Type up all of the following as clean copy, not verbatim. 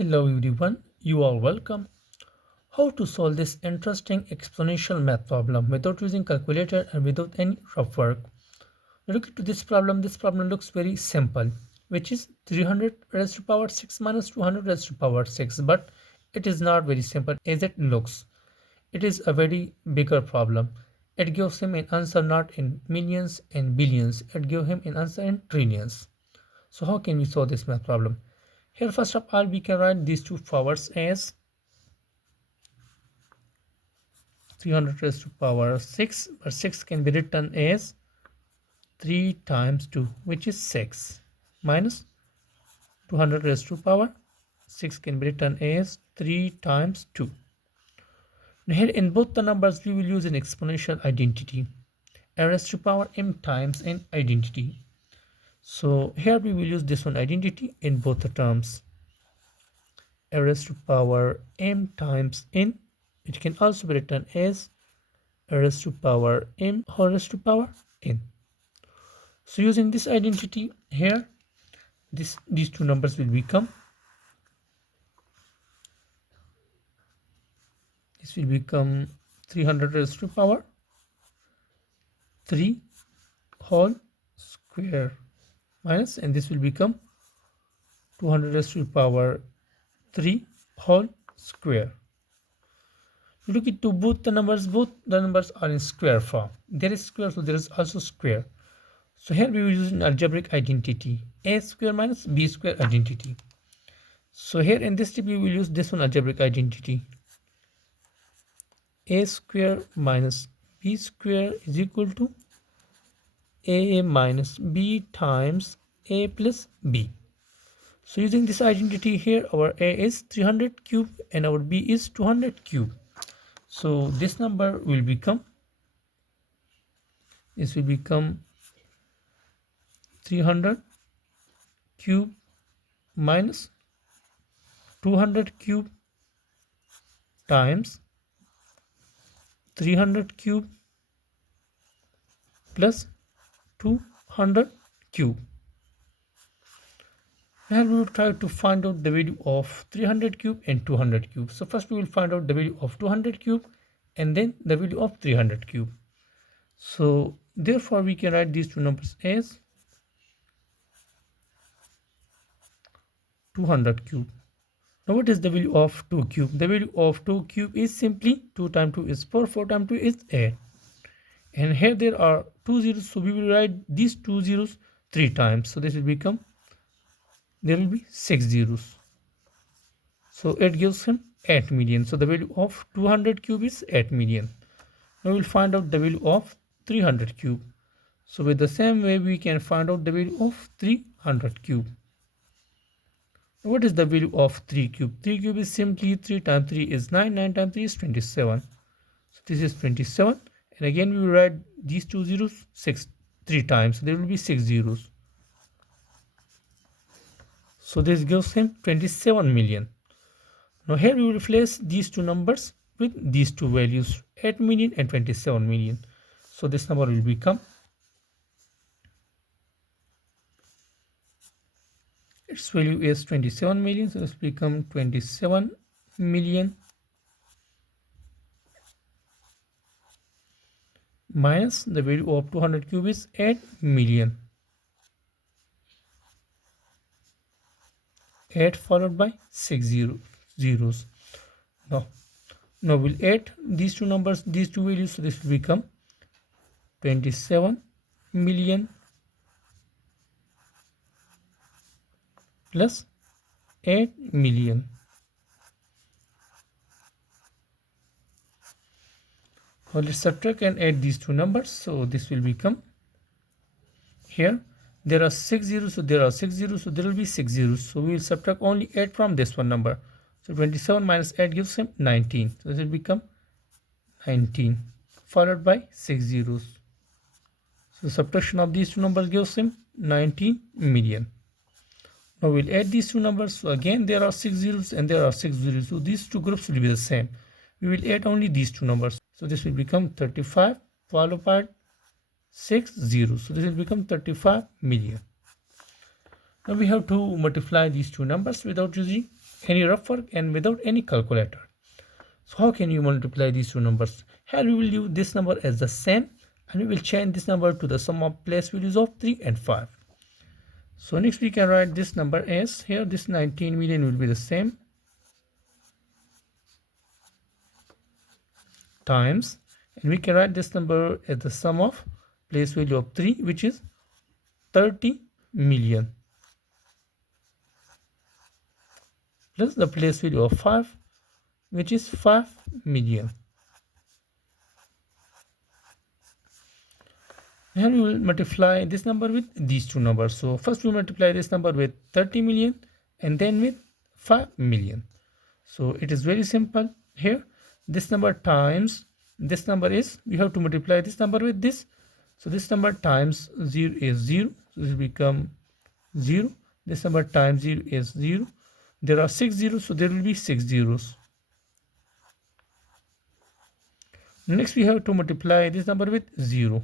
Hello everyone, you are welcome. How to solve this interesting exponential math problem without using calculator and without any rough work. Look at this problem looks very simple, which is 300 raised to power 6 minus 200 raised to power 6, but it is not very simple as it looks. It is a very bigger problem. It gives him an answer not in millions and billions, it gives him an answer in trillions. So how can we solve this math problem? Here first of all we can write these two powers as 300 raised to power 6, but 6 can be written as 3 times 2, which is 6, minus 200 raised to power 6 can be written as 3 times 2. Now here in both the numbers we will use an exponential identity, a raised to power m times n identity. So here we will use this one identity in both the terms, a raised to power m times n. It can also be written as a raised to power m whole raised to power n. So using this identity here, these two numbers will become, this will become 300 raised to power 3 whole square minus, and this will become 200 raised to power 3 whole square. Look into both the numbers are in square form. There is square, so there is also square. So here we will use an algebraic identity, a square minus b square identity. So here in this step we will use this one algebraic identity, a square minus b square is equal to a minus b times a plus b. So using this identity here, our a is 300 cube and our b is 200 cube. So this number will become, 300 cube minus 200 cube times 300 cube plus 200 cube. Now we will try to find out the value of 300 cube and 200 cube. So first we will find out the value of 200 cube and then the value of 300 cube. So therefore we can write these two numbers as 200 cube. Now what is the value of 2 cube? The value of 2 cube is simply 2 times 2 is 4, 4 times 2 is 8. And here there are 2 zeros, so we will write these 2 zeros 3 times. So this will become, there will be 6 zeros. So it gives him 8 million. So the value of 200 cube is 8 million. Now we will find out the value of 300 cube. So with the same way we can find out the value of 300 cube. Now what is the value of 3 cube? 3 cube is simply 3 times 3 is 9, 9 times 3 is 27. So this is 27. And again we will write these 2 zeros 3 times. So there will be 6 zeros. So this gives him 27 million. Now here we will replace these two numbers with these two values, 8 million and 27 million. So this number will become, its value is 27 million. So this will become 27 million minus the value of 200 cube is 8 million. 8 followed by 6 zeros. Now we'll add these two numbers, these two values. So this will become 27 million plus 8 million. Now let's subtract and add these two numbers. So this will become, here there are 6 zeros, so there are 6 zeros, so there will be 6 zeros. So we will subtract only 8 from this one number. So 27 minus 8 gives him 19. So this will become 19 followed by 6 zeros. So subtraction of these two numbers gives him 19 million. Now we'll add these two numbers. So again there are 6 zeros and there are 6 zeros. So these two groups will be the same. We will add only these two numbers. So this will become 35 followed by 6 zeros. So this will become 35 million. Now we have to multiply these two numbers without using any rough work and without any calculator. So how can you multiply these two numbers? Here we will use this number as the same, and we will change this number to the sum of place values of 3 and 5. So next we can write this number as, here this 19 million will be the same, times, and we can write this number as the sum of place value of 3, which is 30 million, plus the place value of 5, which is 5 million. Here we will multiply this number with these two numbers. So first we multiply this number with 30 million and then with 5 million. So it is very simple. Here this number times this number is, we have to multiply this number with this. So this number times 0 is 0. So this will become 0. This number times 0 is 0. There are 6 zeros, so there will be 6 zeros. Next we have to multiply this number with 0.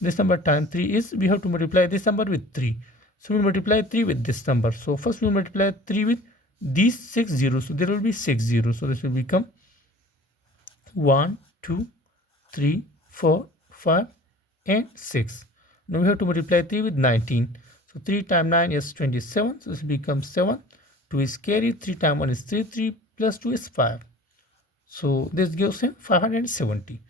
This number times 3 is, we have to multiply this number with 3. So we multiply 3 with this number. So first we multiply 3 with these 6 zeros. So there will be 6 zeros. So this will become 1, 2, 3, 4, 5, and 6. Now we have to multiply 3 with 19. So 3 times 9 is 27. So this will become 7. 2 is carried. 3 times 1 is 3. 3 plus 2 is 5. So this gives him 570.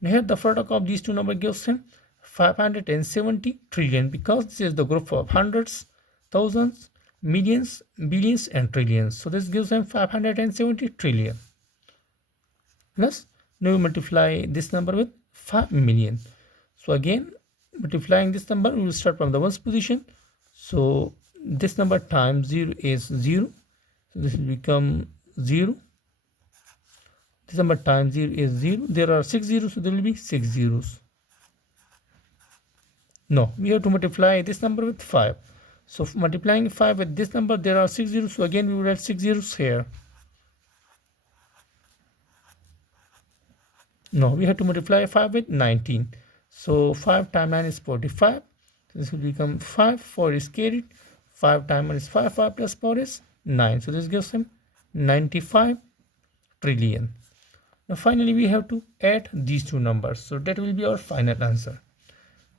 Now here the product of these two numbers gives him 570 trillion, because this is the group of hundreds, thousands, millions, billions, and trillions. So this gives them 570 trillion. Plus, now we multiply this number with 5 million. So again, multiplying this number, we will start from the ones position. So this number times 0 is 0. So this will become 0. This number times 0 is 0. There are 6 zeros, so there will be 6 zeros. No, we have to multiply this number with 5. So multiplying 5 with this number, there are 6 zeros. So again, we will add 6 zeros here. No, we have to multiply 5 with 19. So 5 times 9 is 45. So this will become 5. 4 is carried. 5 times 1 is 5. 5 plus 4 is 9. So this gives him 95 trillion. Now finally, we have to add these two numbers. So that will be our final answer.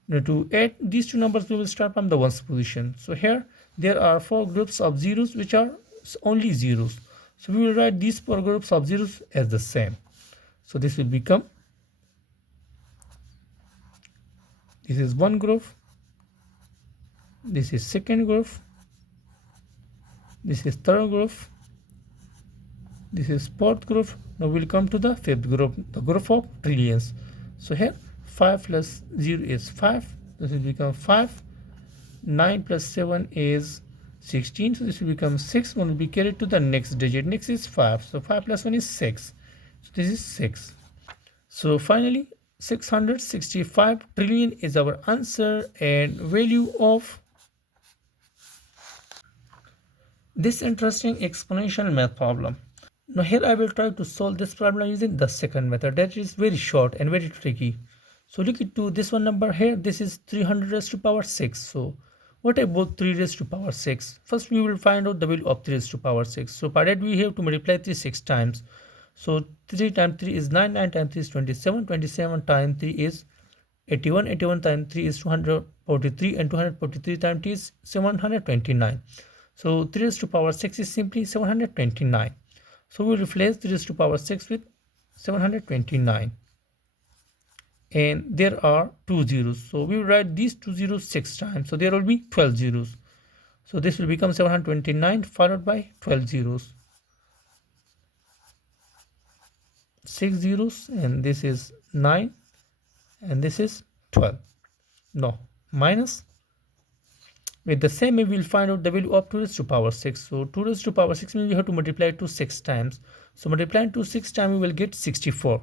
Now to add these two numbers, we will start from the ones position. So here there are 4 groups of zeros which are only zeros. So we will write these 4 groups of zeros as the same. So this will become, this is one group, this is second group, this is third group, this is fourth group. Now we'll come to the fifth group, the group of trillions. So here 5 plus 0 is 5. This will become 5. 9 plus 7 is 16. So this will become 6. One will be carried to the next digit. Next is 5. So 5 plus 1 is 6. So this is 6. So finally, 665 trillion is our answer and value of this interesting exponential math problem. Now here I will try to solve this problem using the second method, that is very short and very tricky. So look into this one number here. This is 300 raised to power 6. So what about 3 raised to power 6? First we will find out the value of 3 raised to power 6. So for that we have to multiply 3 6 times. So 3 times 3 is 9. 9 times 3 is 27. 27 times 3 is 81. 81 times 3 is 243. And 243 times 3 is 729. So 3 raised to power 6 is simply 729. So we will replace 3 raised to power 6 with 729. And there are 2 zeros. So we will write these 2 zeros 6 times. So there will be 12 zeros. So this will become 729 followed by 12 zeros. 6 zeros, and this is 9, and this is 12. No, minus. With the same way, we will find out the value of 2 raised to power 6. So 2 raised to power 6 means we have to multiply it to 6 times. So multiplying to 6 times, we will get 64.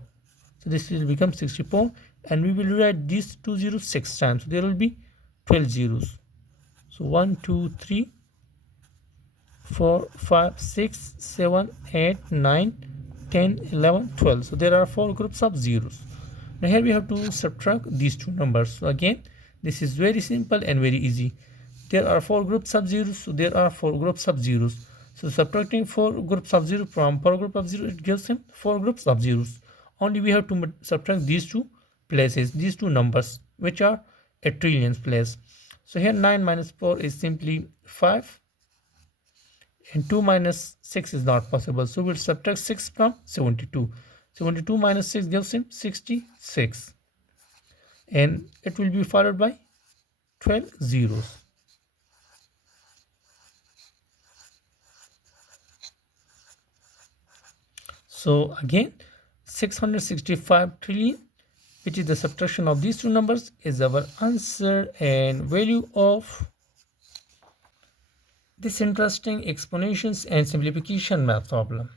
So this will become 64, and we will write these 2 zeros 6 times. So there will be 12 zeros. So 1, 2, 3, 4, 5, 6, 7, 8, 9, 10, 11, 12. So there are 4 groups of zeros. Now here we have to subtract these two numbers. So again, this is very simple and very easy. There are 4 groups of zeros. So there are 4 groups of zeros. So subtracting 4 groups of 0 from 4 group of 0, it gives him 4 groups of zeros. Only we have to subtract these two places, these two numbers, which are a trillions place. So here 9 minus 4 is simply 5, and 2 minus 6 is not possible. So we'll subtract 6 from 72. 72 minus 6 gives him 66, and it will be followed by 12 zeros. So again, 665 trillion, which is the subtraction of these two numbers, is our answer and value of this interesting exponentials and simplification math problem.